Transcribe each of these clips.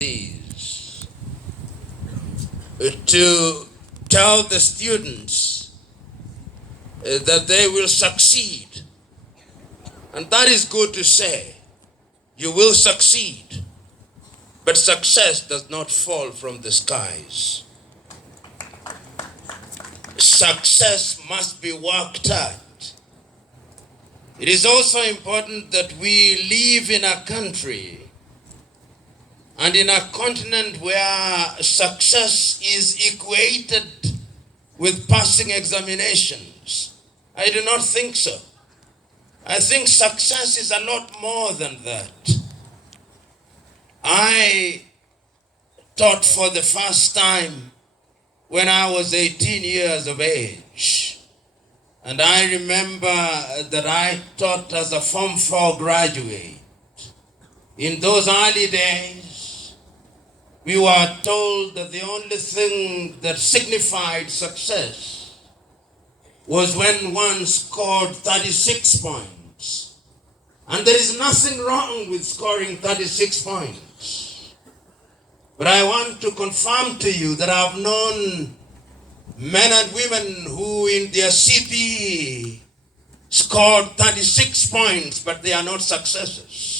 is to tell the students that they will succeed. And that is good to say. You will succeed. But success does not fall from the skies. Success must be worked at. It is also important that we live in a country and in a continent where success is equated with passing examinations. I do not think so. I think success is a lot more than that. I taught for the first time when I was 18 years of age. And I remember that I taught as a Form 4 graduate. In those early days, we were told that the only thing that signified success was when one scored 36 points. And there is nothing wrong with scoring 36 points. But I want to confirm to you that I've known men and women who in their CPE scored 36 points, but they are not successes.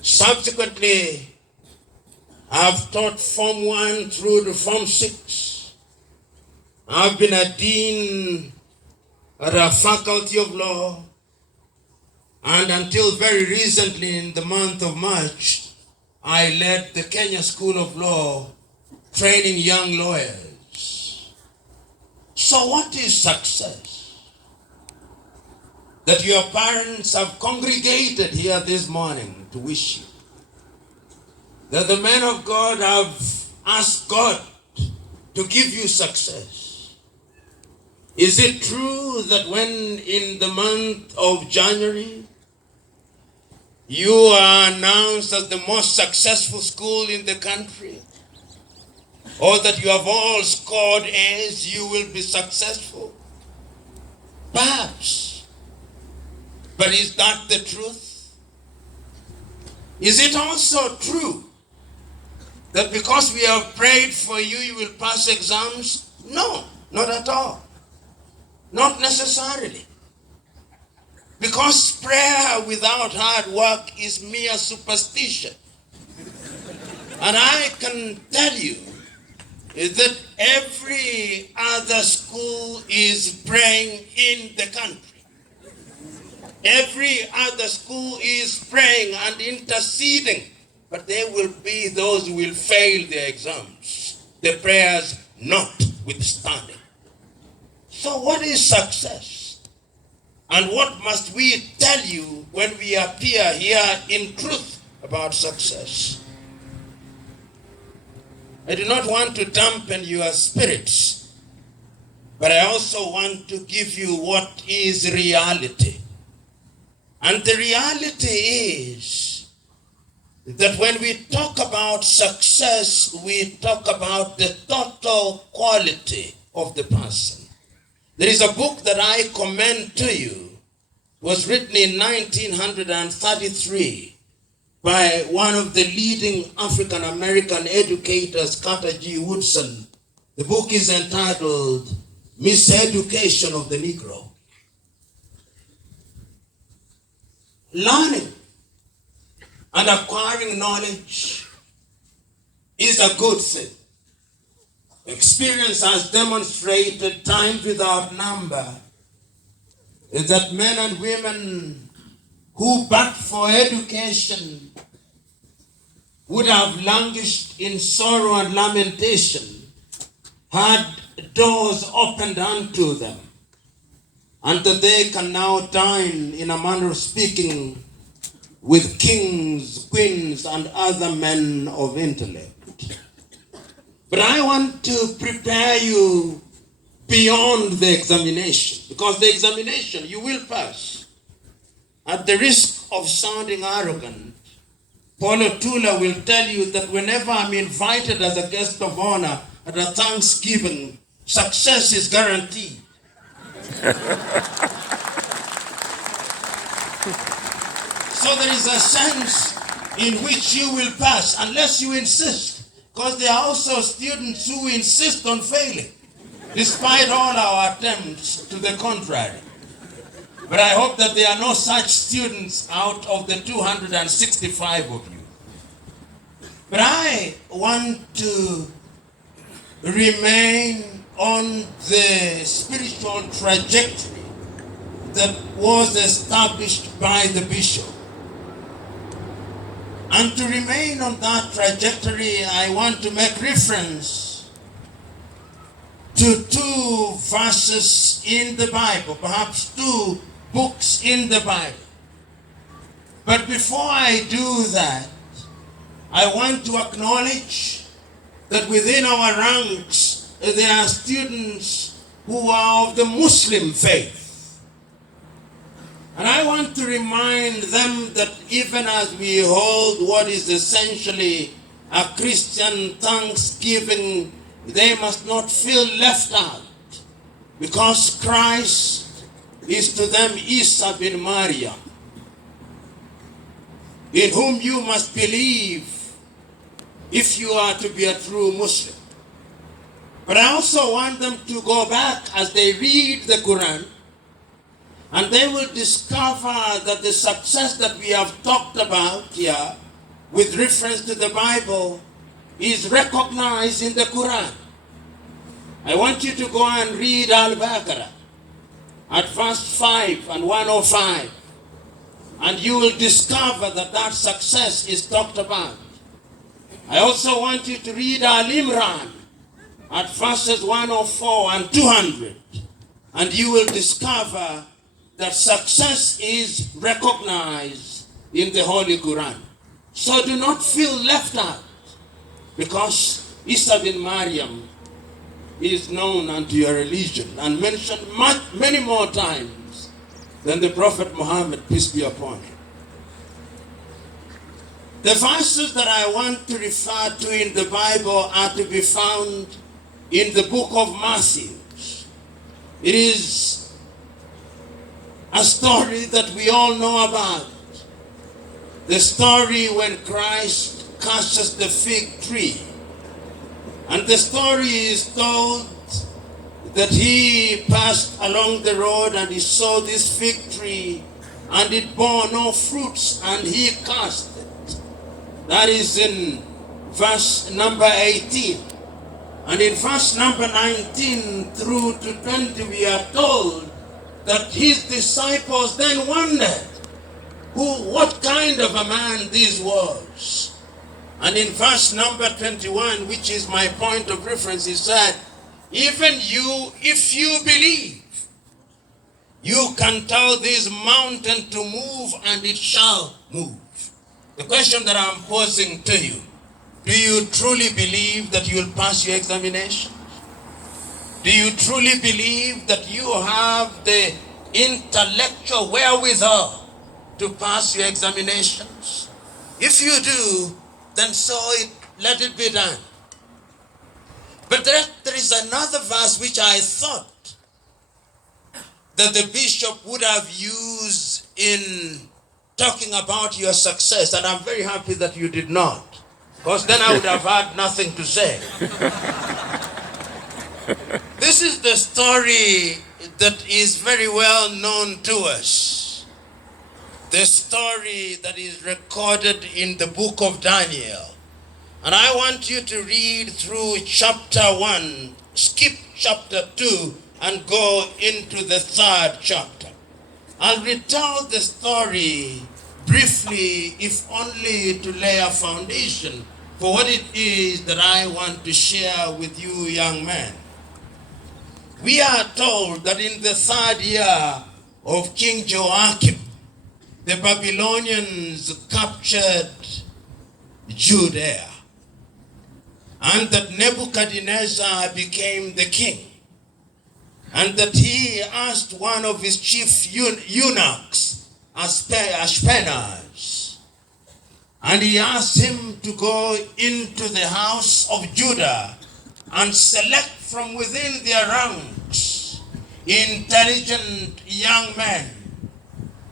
Subsequently, I've taught Form 1 through to Form 6. I've been a dean at a faculty of law, and until very recently in the month of March, I led the Kenya School of Law, training young lawyers. So what is success? That your parents have congregated here this morning to wish you. That the men of God have asked God to give you success. Is it true that when in the month of January, you are announced as the most successful school in the country, or that you have all scored A's, you will be successful? Perhaps. But is that the truth? Is it also true that because we have prayed for you, you will pass exams? No, not at all. Not necessarily. Because prayer without hard work is mere superstition. And I can tell you that every other school is praying in the country. Every other school is praying and interceding, but there will be those who will fail their exams, the prayers notwithstanding. So what is success? And what must we tell you when we appear here in truth about success? I do not want to dampen your spirits, but I also want to give you what is reality. And the reality is that when we talk about success, we talk about the total quality of the person. There is a book that I commend to you. It was written in 1933 by one of the leading African-American educators, Carter G. Woodson. The book is entitled Miseducation of the Negro. Learning and acquiring knowledge is a good thing. Experience has demonstrated time without number that men and women who but for education would have languished in sorrow and lamentation had doors opened unto them, and that they can now dine, in a manner of speaking, with kings, queens, and other men of intellect. But I want to prepare you beyond the examination, because the examination you will pass. At the risk of sounding arrogant, Paulo Tula will tell you that whenever I'm invited as a guest of honor at a Thanksgiving, success is guaranteed. So there is a sense in which you will pass unless you insist. Because there are also students who insist on failing, despite all our attempts to the contrary. But I hope that there are no such students out of the 265 of you. But I want to remain on the spiritual trajectory that was established by the bishop. And to remain on that trajectory, I want to make reference to two verses in the Bible, perhaps two books in the Bible. But before I do that, I want to acknowledge that within our ranks there are students who are of the Muslim faith. And I want to remind them that even as we hold what is essentially a Christian Thanksgiving, they must not feel left out, because Christ is to them Isa bin Maryam, in whom you must believe if you are to be a true Muslim. But I also want them to go back as they read the Quran, and they will discover that the success that we have talked about here with reference to the Bible is recognized in the Quran. I want you to go and read Al-Baqarah at verse 5 and 105, and you will discover that that success is talked about. I also want you to read Al-Imran at verses 104 and 200, and you will discover that success is recognized in the Holy Quran. So do not feel left out, because Isa bin Maryam is known unto your religion and mentioned many more times than the Prophet Muhammad, peace be upon him. The verses that I want to refer to in the Bible are to be found in the book of Matthew. It is a story that we all know about. The story when Christ curses the fig tree. And the story is told that he passed along the road and he saw this fig tree and it bore no fruits, and he cursed it. That is in verse number 18. And in verse number 19 through to 20, we are told that his disciples then wondered what kind of a man this was. And in verse number 21, which is my point of reference, he said, even you, if you believe, you can tell this mountain to move and it shall move. The question that I'm posing to you, do you truly believe that you will pass your examination? Do you truly believe that you have the intellectual wherewithal to pass your examinations? If you do, then let it be done. But there is another verse which I thought that the bishop would have used in talking about your success, and I'm very happy that you did not, because then I would have had nothing to say. This is the story that is very well known to us. The story that is recorded in the book of Daniel. And I want you to read through chapter 1, skip chapter 2, and go into the 3rd chapter. I'll retell the story briefly, if only to lay a foundation for what it is that I want to share with you young men. We are told that in the 3rd year of King Joachim, the Babylonians captured Judea, and that Nebuchadnezzar became the king, and that he asked one of his chief eunuchs, Ashpenaz, and he asked him to go into the house of Judah and select from within their ranks intelligent young men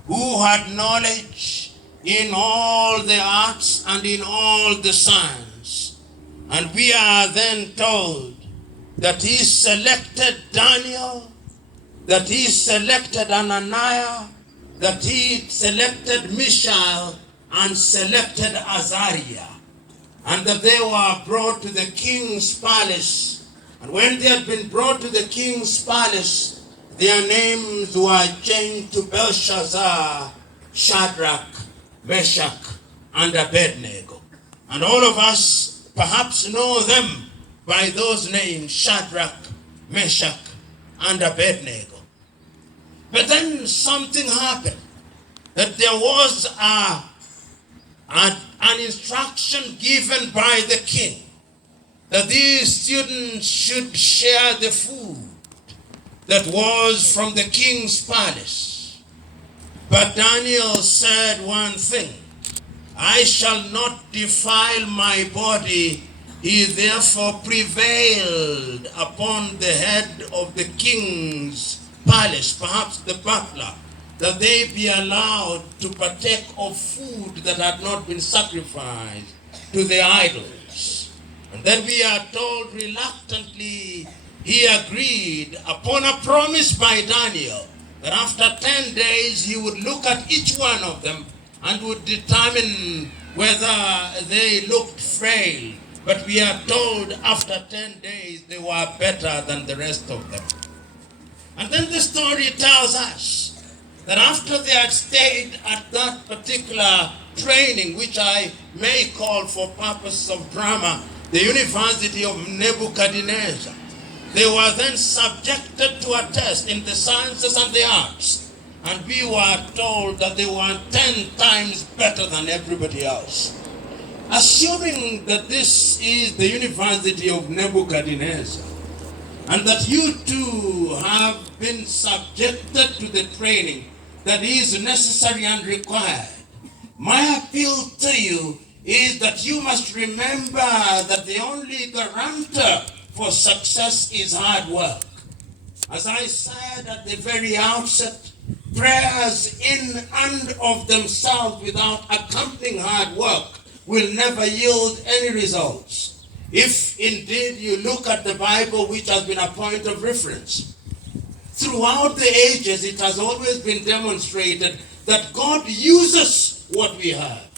who had knowledge in all the arts and in all the science. And we are then told that he selected Daniel, that he selected Ananias, that he selected Mishael, and selected Azariah, and that they were brought to the king's palace. And when they had been brought to the king's palace, their names were changed to Belshazzar, Shadrach, Meshach, and Abednego. And all of us perhaps know them by those names, Shadrach, Meshach, and Abednego. But then something happened, that there was an instruction given by the king that these students should share the food that was from the king's palace. But Daniel said one thing: I shall not defile my body. He therefore prevailed upon the head of the king's palace, perhaps the butler, that they be allowed to partake of food that had not been sacrificed to the idols. And then we are told reluctantly he agreed upon a promise by Daniel that after 10 days he would look at each one of them and would determine whether they looked frail. But we are told after 10 days they were better than the rest of them. And then the story tells us that after they had stayed at that particular training, which I may call for purposes of drama, the University of Nebuchadnezzar, they were then subjected to a test in the sciences and the arts. And we were told that they were 10 times better than everybody else. Assuming that this is the University of Nebuchadnezzar, and that you too have been subjected to the training that is necessary and required, my appeal to you is that you must remember that the only guarantor for success is hard work. As I said at the very outset, prayers in and of themselves without accompanying hard work will never yield any results. If indeed you look at the Bible, which has been a point of reference, throughout the ages it has always been demonstrated that God uses what we have.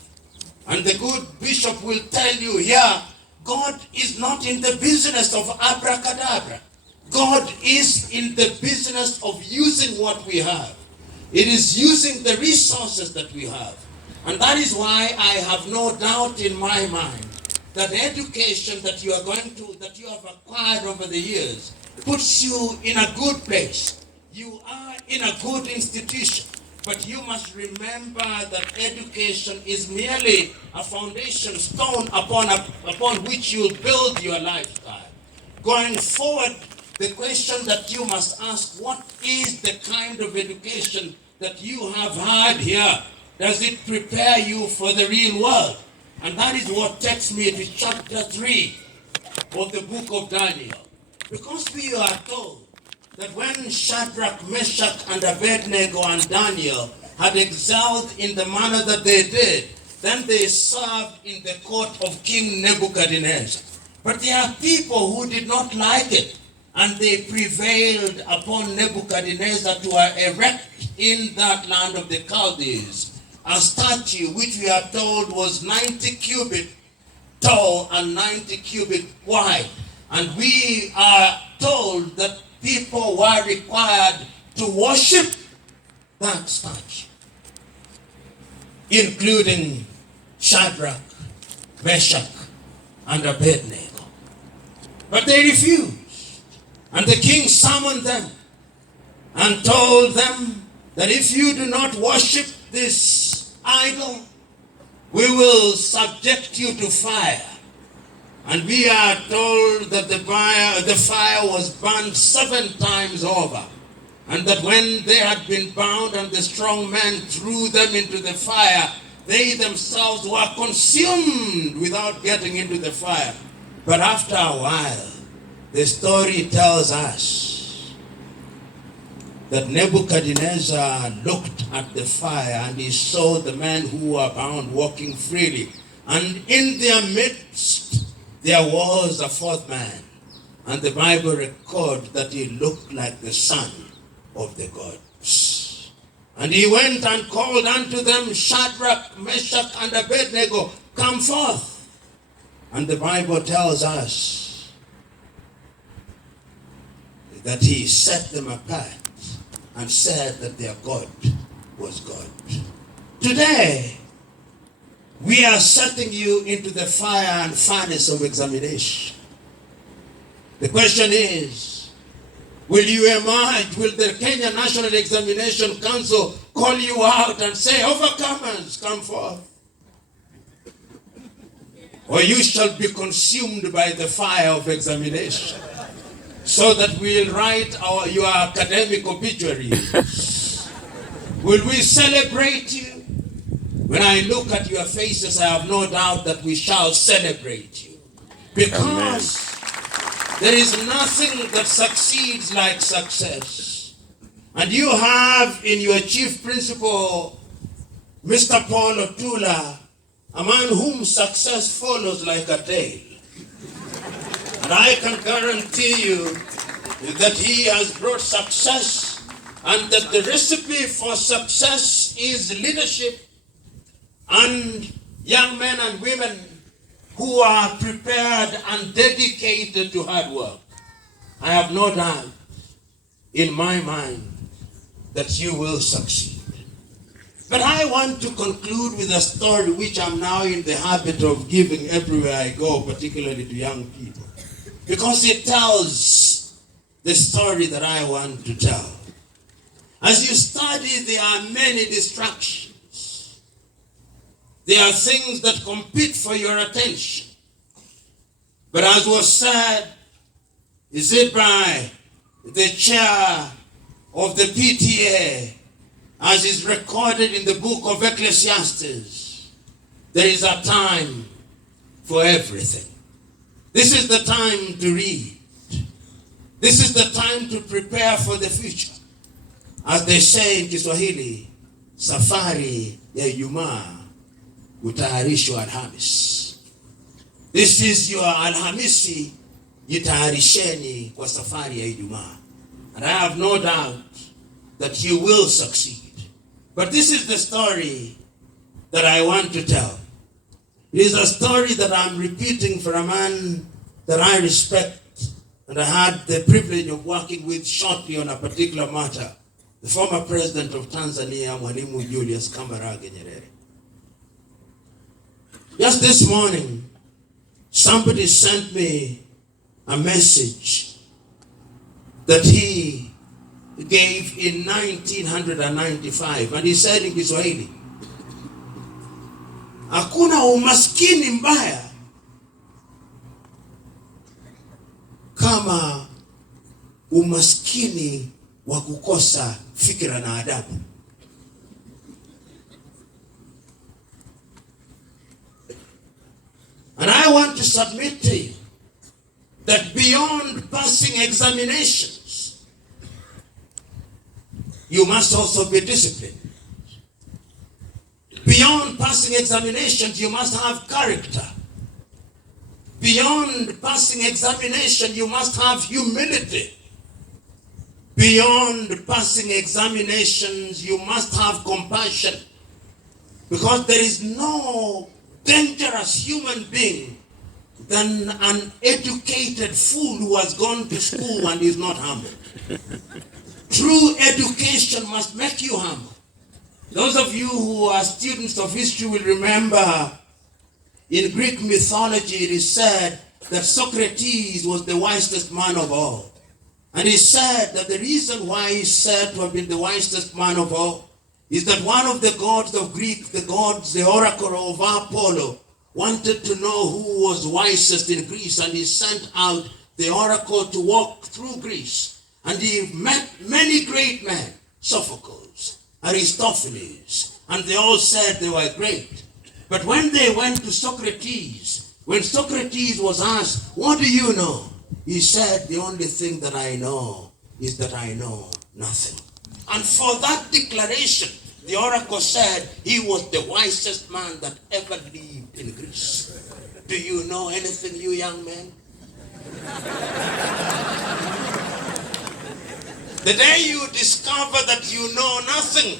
And the good bishop will tell you here, God is not in the business of abracadabra. God is in the business of using what we have. It is using the resources that we have. And that is why I have no doubt in my mind that education that you have acquired over the years puts you in a good place. You are in a good institution. But you must remember that education is merely a foundation stone upon which you build your lifestyle. Going forward, the question that you must ask, what is the kind of education that you have had here? Does it prepare you for the real world? And that is what takes me to chapter 3 of the book of Daniel. Because we are told that when Shadrach, Meshach, and Abednego and Daniel had excelled in the manner that they did, then they served in the court of King Nebuchadnezzar. But there are people who did not like it, and they prevailed upon Nebuchadnezzar to erect in that land of the Chaldees a statue which we are told was 90 cubit tall and 90 cubit wide. And we are told that people were required to worship that statue, including Shadrach, Meshach, and Abednego. But they refused. And the king summoned them and told them that if you do not worship this idol, we will subject you to fire. And we are told that the fire was burned 7 times over. And that when they had been bound and the strong men threw them into the fire, they themselves were consumed without getting into the fire. But after a while, the story tells us that Nebuchadnezzar looked at the fire and he saw the men who were bound walking freely. And in their midst there was a fourth man. And the Bible records that he looked like the son of the gods. And he went and called unto them, Shadrach, Meshach, and Abednego, come forth. And the Bible tells us that he set them apart and said that their God was God. Today, we are setting you into the fire and furnace of examination. The question is, will you emerge? Will the Kenya National Examination Council call you out and say, overcomers, come forth? Or you shall be consumed by the fire of examination, so that we'll write your academic obituaries. Will we celebrate you? When I look at your faces, I have no doubt that we shall celebrate you. Because there is nothing that succeeds like success. And you have in your chief principal, Mr. Paul Otula, a man whom success follows like a tail. And I can guarantee you that he has brought success, and that the recipe for success is leadership and young men and women who are prepared and dedicated to hard work. I have no doubt in my mind that you will succeed. But I want to conclude with a story which I'm now in the habit of giving everywhere I go, particularly to young people, because it tells the story that I want to tell. As you study, there are many distractions. There are things that compete for your attention. But as was said, is it by the chair of the PTA, as is recorded in the book of Ecclesiastes, there is a time for everything. This is the time to read. This is the time to prepare for the future. As they say in Kiswahili, safari ya Ijumaa utayarishwa Alhamis. This is your Alhamisi, jitayarisheni kwa safari ya Ijumaa. And I have no doubt that you will succeed. But this is the story that I want to tell. It is a story that I'm repeating for a man that I respect, and I had the privilege of working with shortly on a particular matter, the former president of Tanzania, Mwalimu Julius Kambarage Nyerere. Just this morning, somebody sent me a message that he gave in 1995, and he said in Kiswahili, hakuna umaskini mbaya kama umaskini wa kukosa fikira na adabu. And I want to submit to you that beyond passing examinations, you must also be disciplined. Beyond passing examinations, you must have character. Beyond passing examination, you must have humility. Beyond passing examinations, you must have compassion. Because there is no dangerous human being than an educated fool who has gone to school and is not humble. True education must make you humble. Those of you who are students of history will remember in Greek mythology it is said that Socrates was the wisest man of all. And he said that the reason why he's said to have been the wisest man of all is that one of the gods of Greek, the oracle of Apollo, wanted to know who was wisest in Greece, and he sent out the oracle to walk through Greece. And he met many great men, Sophocles, Aristophanes, and they all said they were great. But when they went to Socrates, when Socrates was asked, what do you know? He said, the only thing that I know is that I know nothing. And for that declaration, the oracle said he was the wisest man that ever lived in Greece. Do you know anything, you young men? The day you discover that you know nothing,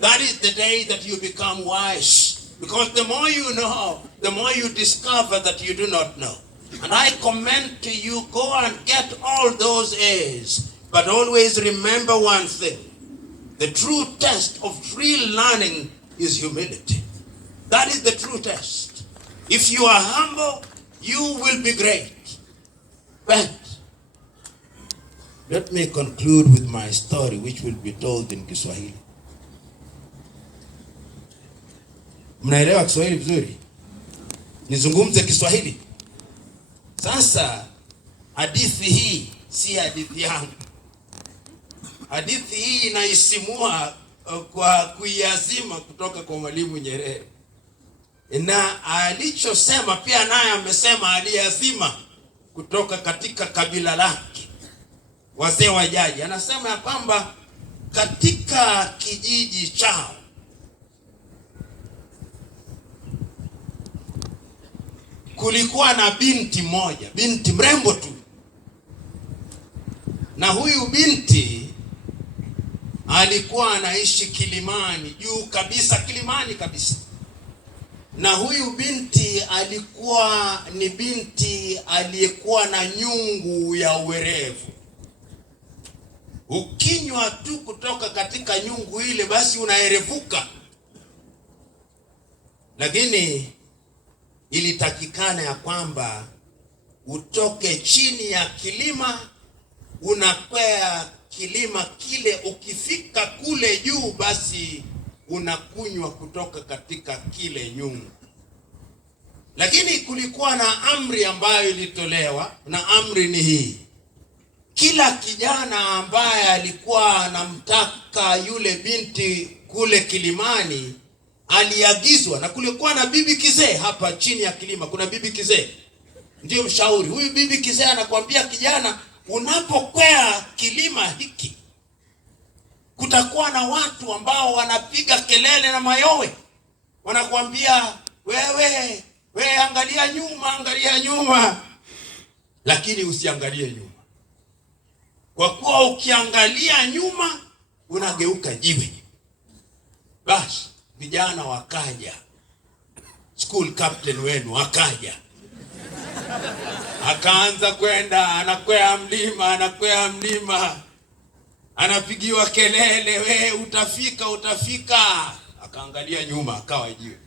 that is the day that you become wise. Because the more you know, the more you discover that you do not know. And I commend to you, go and get all those A's. But always remember one thing. The true test of real learning is humility. That is the true test. If you are humble, you will be great. But let me conclude with my story, which will be told in Kiswahili. Mnaelewa Kiswahili vizuri? Nizungumze Kiswahili. Sasa hadithi hii si hadithi yangu. Hadithi hii inaisimua kwa kuiazima kutoka kwa Mwalimu Nyerere. Na alichosema pia naye amesema aliazima kutoka katika kabila lake, wazee wa jaji. Anasema ya kwamba katika kijiji chao kulikuwa na binti moja, binti mrembo tu. Na huyu binti alikuwa anaishi kilimani, juu kabisa, kilimani kabisa. Na huyu binti alikuwa ni binti aliyekuwa na nyungu ya uwerevu. Ukinywa tu kutoka katika nyungu ile, basi unaerevuka. Lakini ilitakikana ya kwamba utoke chini ya kilima, unakwea kilima kile, ukifika kule juu basi unakunywa kutoka katika kile nyungu. Lakini kulikuwa na amri ambayo ilitolewa, na amri ni hii: kila kijana ambaye alikuwa anamtaka yule binti kule kilimani aliagizwa, na kulikuwa na bibi kizee hapa chini ya kilima, kuna bibi kizee ndio mshauri. Huyu bibi kizee anakuambia, kijana, unapokwea kilima hiki kutakuwa na watu ambao wanapiga kelele na mayowe, wanakuambia wewe angalia nyuma, angalia nyuma. Lakini usiangalie nyuma, kwa kuwa ukiangalia nyuma unageuka jiwe. Basi vijana wakaja, school captain wenu akaja, akaanza kwenda, anakwea mlima, anapigiwa kelele, we utafika. Akaangalia nyuma, akawa jiwe.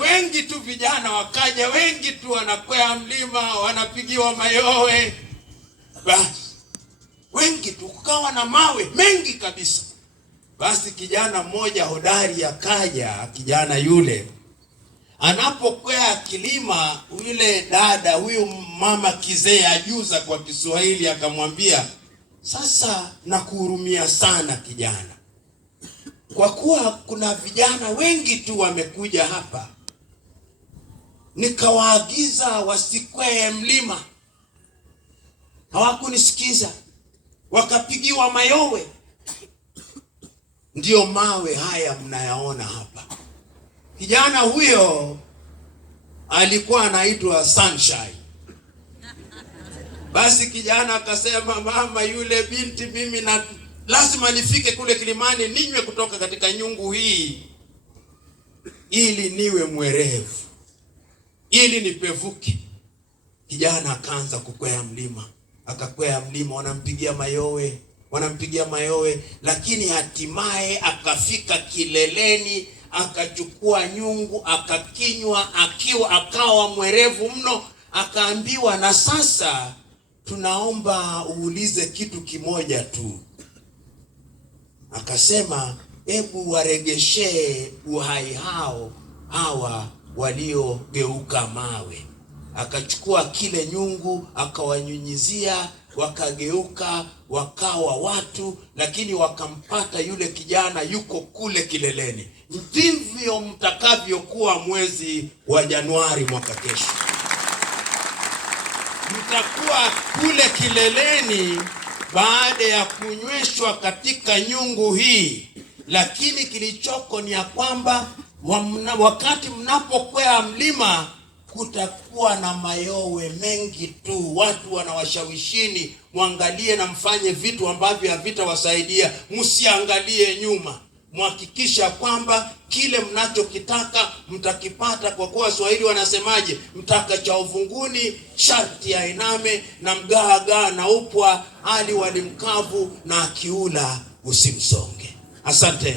Wengi tu vijana wakaja, wengi tu wanakwea mlima, wanapigiwa mayowe. Basi wengi tu, kukawa na mawe mengi kabisa. Basi kijana mmoja hodari akaja. Kijana yule anapokwea kilima, yule dada, huyu mama kizee ajuza kwa Kiswahili, akamwambia, sasa nakuhurumia sana kijana, kwa kuwa kuna vijana wengi tu wamekuja hapa, nikawaagiza wasikwee mlima, hawakunisikiza, wakapigiwa mayowe. Ndiyo mawe haya mnayaona hapa. Kijana huyo alikuwa anaitwa Sunshine. Basi kijana akasema, mama, yule binti mimi lazima nifike kule kilimani ninywe kutoka katika nyungu hii, ili niwe mwerevu, ili nipevuke. Kijana akaanza kukwea mlima, akakwea mlima, wanampigia mayowe, lakini hatimaye akafika kileleni, akachukua nyungu, akakinywa, akawa mwerevu mno. Akaambiwa, na sasa tunaomba uulize kitu kimoja tu. Akasema, hebu waregeshee uhai hawa waliogeuka mawe. Akachukua kile nyungu, akawanyunyizia, wakageuka, wakawa watu, lakini wakampata yule kijana yuko kule kileleni. Ndivyo mtakavyokuwa mwezi wa Januari mwaka kesho. Mtakuwa kule kileleni baada ya kunyweshwa katika nyungu hii. Lakini kilichoko ni ya kwamba wakati mnapokwea mlima kutakuwa na mayowe mengi tu. Watu wanawashawishini muangalie na mfanye vitu ambavyo havitawasaidia. Msiangalie nyuma. Mhakikisha kwamba kile mnachokitaka mtakipata, kwa kuwa Waswahili wanasemaje? Mtaka cha uvunguni sharti ainame, na mgaagaa na upwa ali wali mkavu, na akiula usimsonge. Asante.